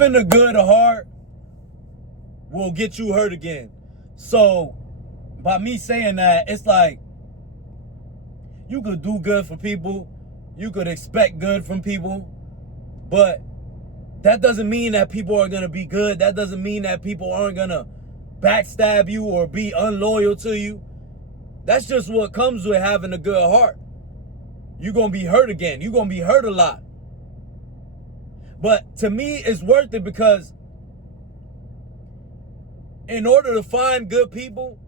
having a good heart will get you hurt again. So by me saying that, it's like you could do good for people, you could expect good from people, but that doesn't mean that people are going to be good. That doesn't mean that people aren't going to backstab you or be unloyal to you. That's just what comes with having a good heart. You're going to be hurt again. You're going to be hurt a lot. But to me, it's worth it, because in order to find good people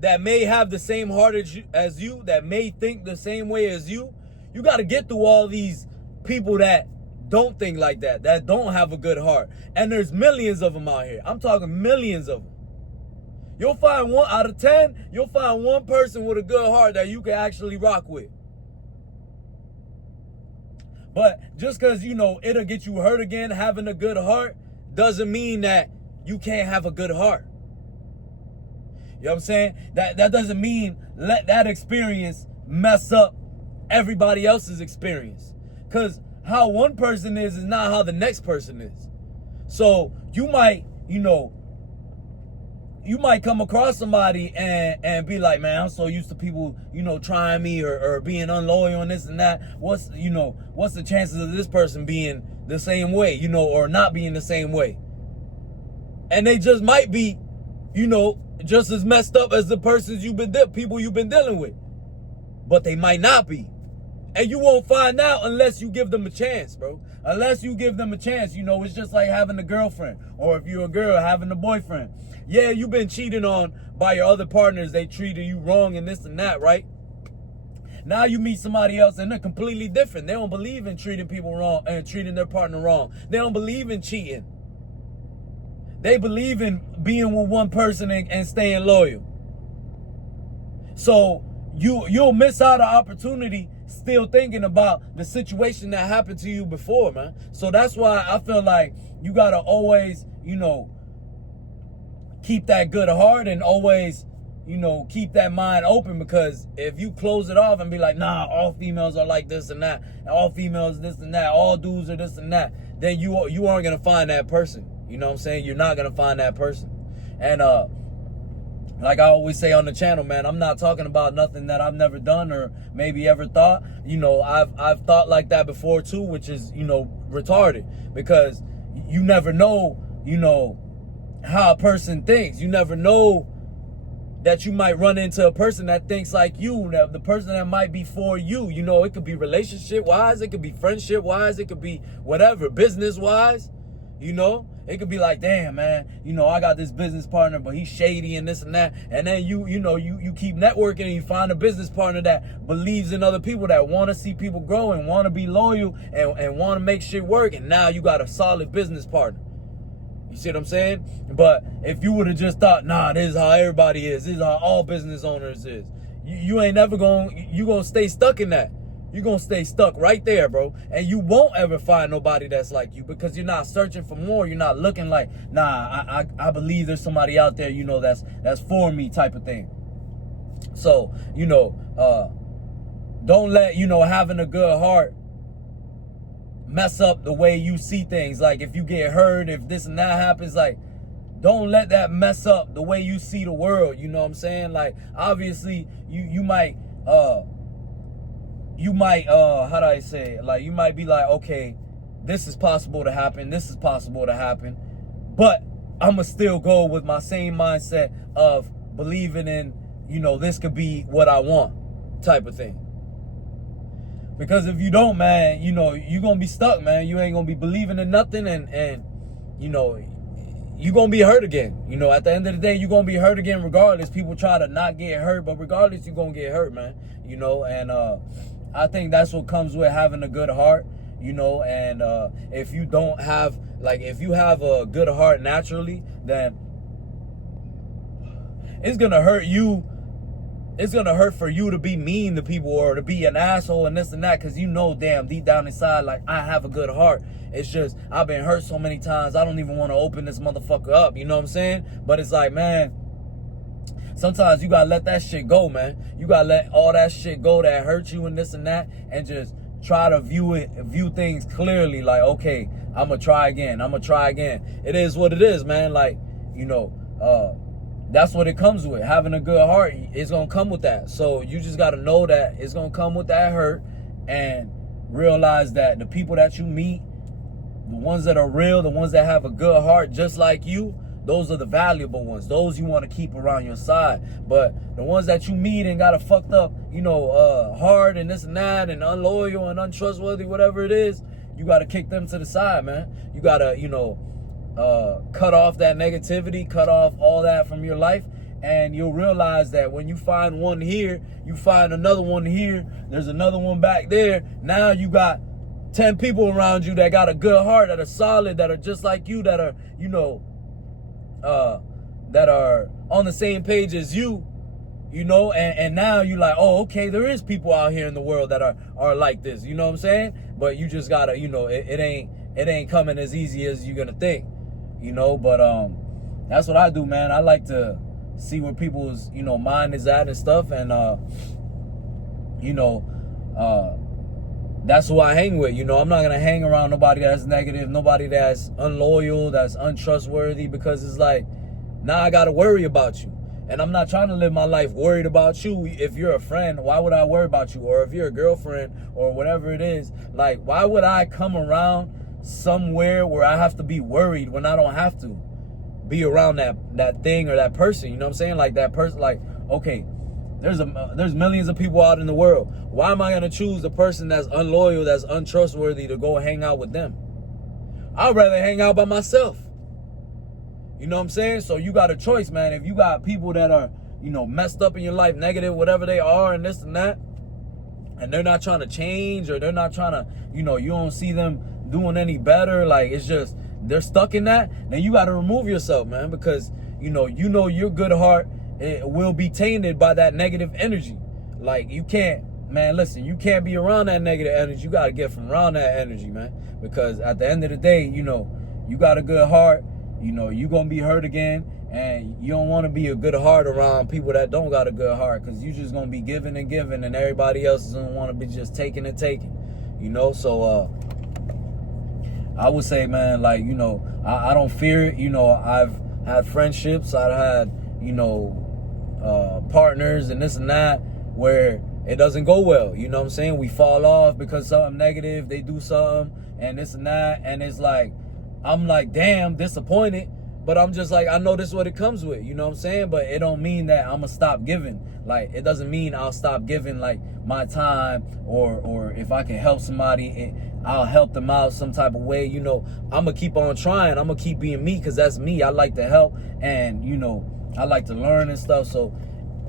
that may have the same heart as you, that may think the same way as you, you got to get through all these people that don't think like that, that don't have a good heart. And there's millions of them out here. I'm talking millions of them. You'll find 1 out of 10, you'll find one person with a good heart that you can actually rock with. But just because, it'll get you hurt again, having a good heart, doesn't mean that you can't have a good heart. You know what I'm saying? That doesn't mean let that experience mess up everybody else's experience. Because how one person is not how the next person is. So you might, you might come across somebody and be like, man, I'm so used to people, trying me or being unloyal and this and that. What's the chances of this person being the same way, or not being the same way? And they just might be, just as messed up as the people you've been dealing with. But they might not be. And you won't find out unless you give them a chance, bro. Unless you give them a chance. It's just like having a girlfriend, or if you're a girl, having a boyfriend. Yeah, you've been cheated on by your other partners. They treated you wrong and this and that, right? Now you meet somebody else and they're completely different. They don't believe in treating people wrong and treating their partner wrong. They don't believe in cheating. They believe in being with one person and staying loyal. So you'll miss out on opportunity still thinking about the situation that happened to you before, man. So that's why I feel like you got to always, keep that good heart and always, keep that mind open, because if you close it off and be like, nah, all females are like this and that, and all females this and that, all dudes are this and that, then you aren't going to find that person. You know what I'm saying? You're not going to find that person. And like I always say on the channel, man, I'm not talking about nothing that I've never done or maybe ever thought. I've thought like that before too, which is, retarded, because you never know, how a person thinks. You never know that you might run into a person that thinks like you, the person that might be for you. It could be relationship-wise, it could be friendship-wise, it could be whatever, business-wise. It could be like, damn, man, I got this business partner, but he's shady and this and that. And then you keep networking and you find a business partner that believes in other people, that want to see people grow and want to be loyal and want to make shit work. And now you got a solid business partner. You see what I'm saying? But if you would have just thought, nah, this is how everybody is, this is how all business owners is, you ain't never you're going to stay stuck in that. You're going to stay stuck right there, bro. And you won't ever find nobody that's like you, because you're not searching for more. You're not looking like, nah, I believe there's somebody out there, that's for me type of thing. So, don't let, having a good heart mess up the way you see things. Like if you get hurt, if this and that happens, like don't let that mess up the way you see the world. You know what I'm saying? Like obviously you might how do I say it? Like you might be like, okay, this is possible to happen, this is possible to happen, but I'ma still go with my same mindset of believing in, this could be what I want type of thing. Because if you don't, man, you're gonna be stuck, man. You ain't gonna be believing in nothing, and you're gonna be hurt again. At the end of the day, you're gonna be hurt again regardless. People try to not get hurt, but regardless, you're gonna get hurt, man. And I think that's what comes with having a good heart, and if you don't have, if you have a good heart naturally, then it's gonna hurt you. It's gonna hurt for you to be mean to people or to be an asshole and this and that, because damn, deep down inside, like, I have a good heart. It's just, I've been hurt so many times, I don't even want to open this motherfucker up, you know what I'm saying? But it's like, man, sometimes you gotta let that shit go, man. You gotta let all that shit go that hurt you and this and that, and just try to view things clearly. Like, okay, I'm gonna try again. It is what it is, man. Like, that's what it comes with. Having a good heart is gonna come with that. So you just gotta know that it's gonna come with that hurt, and realize that the people that you meet, the ones that are real, the ones that have a good heart just like you, those are the valuable ones. Those you want to keep around your side. But the ones that you meet and got a fucked up, heart and this and that and unloyal and untrustworthy, whatever it is, you got to kick them to the side, man. You got to, cut off that negativity, cut off all that from your life. And you'll realize that when you find one here, you find another one here, there's another one back there. Now you got 10 people around you that got a good heart, that are solid, that are just like you, that are, that are on the same page as you, and now you're like, oh, okay, there is people out here in the world that are like this, you know what I'm saying? But you just gotta, it ain't coming as easy as you're gonna think, but that's what I do, man. I like to see where people's, mind is at and stuff, and that's who I hang with. I'm not gonna hang around nobody that's negative, nobody that's unloyal, that's untrustworthy, because it's like, now I gotta worry about you. And I'm not trying to live my life worried about you. If you're a friend, why would I worry about you? Or if you're a girlfriend or whatever it is, like, why would I come around somewhere where I have to be worried when I don't have to be around that thing or that person? You know what I'm saying? Like, that person, like, okay, there's millions of people out in the world. Why am I gonna choose the person that's unloyal, that's untrustworthy, to go hang out with them? I'd rather hang out by myself. You know what I'm saying? So you got a choice, man. If you got people that are, messed up in your life, negative, whatever they are, and this and that, and they're not trying to change, or they're not trying to, you don't see them doing any better, like, it's just, they're stuck in that, then you got to remove yourself, man, because, your good heart, it will be tainted by that negative energy. Like, you can't, man, listen, you can't be around that negative energy. You got to get from around that energy, man, because at the end of the day, you got a good heart, you're going to be hurt again, and you don't want to be a good heart around people that don't got a good heart, because you just going to be giving and giving, and everybody else is going to want to be just taking and taking, so I would say, man, like, I don't fear it. I've had friendships, I've had, partners and this and that, where it doesn't go well, you know what I'm saying? We fall off because something negative, they do something, and this and that, and it's like, I'm like, damn, disappointed, but I'm just like, I know this is what it comes with, you know what I'm saying? But it don't mean that I'm gonna stop giving. Like, it doesn't mean I'll stop giving, like, my time, or if I can help somebody, I'll help them out some type of way. I'm gonna keep on trying. I'm gonna keep being me, because that's me. I like to help, and I like to learn and stuff. So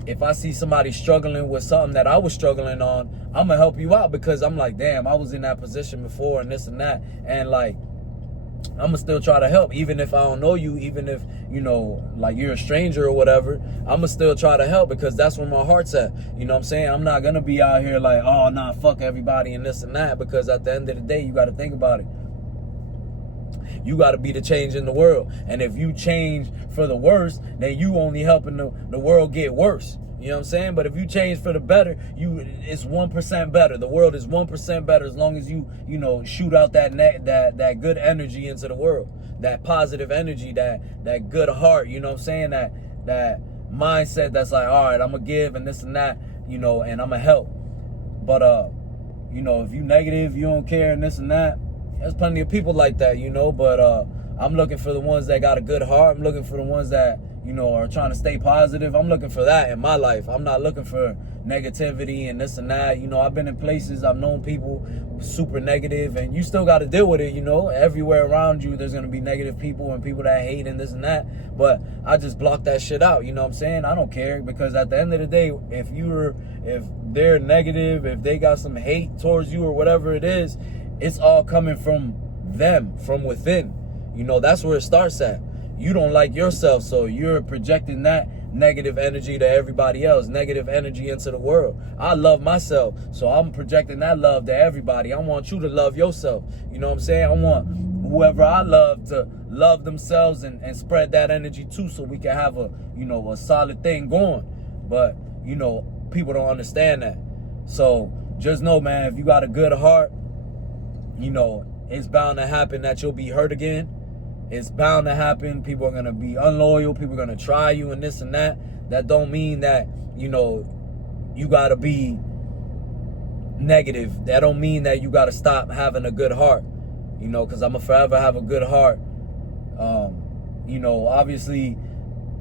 if I see somebody struggling with something that I was struggling on, I'm gonna help you out, because I'm like, damn, I was in that position before, and this and that, and like, I'm gonna still try to help, even if I don't know you, even if, like, you're a stranger or whatever. I'm gonna still try to help, because that's where my heart's at. You know what I'm saying? I'm not gonna be out here like, oh, nah, fuck everybody and this and that, because at the end of the day, you gotta think about it. You gotta be the change in the world. And if you change for the worse, then you only helping the world get worse. You know what I'm saying? But if you change for the better, it's 1% better. The world is 1% better, as long as you shoot out that good energy into the world, that positive energy, that good heart. You know what I'm saying? That mindset that's like, all right, I'm gonna give and this and that, and I'm gonna help. But if you negative, you don't care and this and that, there's plenty of people like that, But I'm looking for the ones that got a good heart. I'm looking for the ones that are trying to stay positive. I'm looking for that in my life. I'm not looking for negativity and this and that. I've been in places, I've known people super negative, and you still got to deal with it. Everywhere around you, there's going to be negative people and people that hate and this and that. But I just block that shit out. You know what I'm saying? I don't care, because at the end of the day, if they're negative, if they got some hate towards you or whatever it is, it's all coming from them, from within. That's where it starts at. You don't like yourself, so you're projecting that negative energy to everybody else, negative energy into the world. I love myself, so I'm projecting that love to everybody. I want you to love yourself. You know what I'm saying? I want whoever I love to love themselves and spread that energy too, so we can have a solid thing going. But people don't understand that. So just know, man, if you got a good heart, you know, it's bound to happen that you'll be hurt again. It's bound to happen. People are going to be unloyal. People are going to try you and this and that. That don't mean that, you know, you got to be negative. That don't mean that you got to stop having a good heart, you know, because I'm going to forever have a good heart. You know, obviously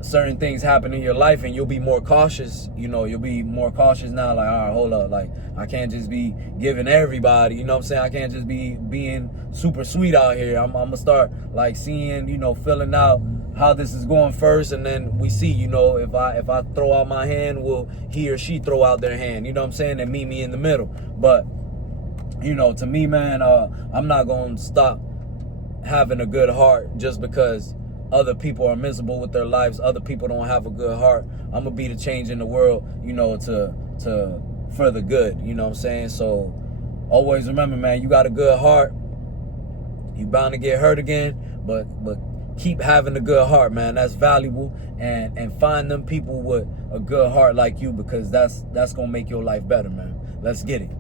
certain things happen in your life and you'll be more cautious. You know, you'll be more cautious now. Like, all right, hold up. Like, I can't just be giving everybody, you know what I'm saying? I can't just be being super sweet out here. I'm going to start like seeing, you know, filling out how this is going first. And then we see, you know, if I throw out my hand, will he or she throw out their hand? You know what I'm saying? And meet me in the middle. But, you know, to me, man, I'm not going to stop having a good heart just because other people are miserable with their lives. Other people don't have a good heart. I'm gonna be the change in the world, you know, to for the good, you know what I'm saying? So always remember, man, you got a good heart. You bound to get hurt again, but keep having a good heart, man. That's valuable. And find them people with a good heart like you, because that's gonna make your life better, man. Let's get it.